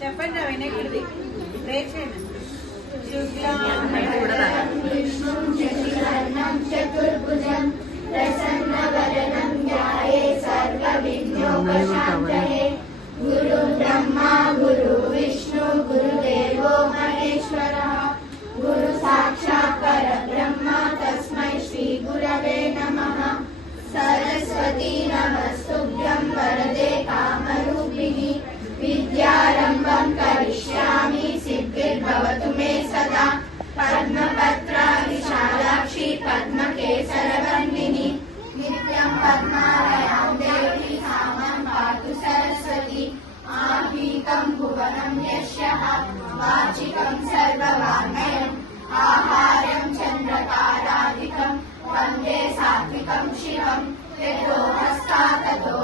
చెప్పండి వినాయకుడిది ప్రే చేయండి. చతుర్భుజం ప్రసన్నవదనం ధ్యాయే సర్వవిఘ్నోపశాంతయే గురు బ్రహ్మా గురు విష్ణు గురుదేవో మహేశ్వరః గురు సాక్షాత్ పరబ్రహ్మ తస్మై శ్రీ గురవే నమః సరస్వతీ నమస్తుభ్యం వరదే కామరూపిణి విద్యారంభం కరిష్యామి సిద్ధిర్భవతు మే సదా పద్మపత్ర విశాలాక్షి పద్మకేసరవర్ణిని నిత్యం పద్మాలయాం దేవి సామం పాతు సరస్వతి ఆహీకం భువనం యస్యః వాచికం సర్వవాङ्मयम् ఆహారం చంద్రతారాదికం వందే సాత్వికం శివం యతో హస్తా తతో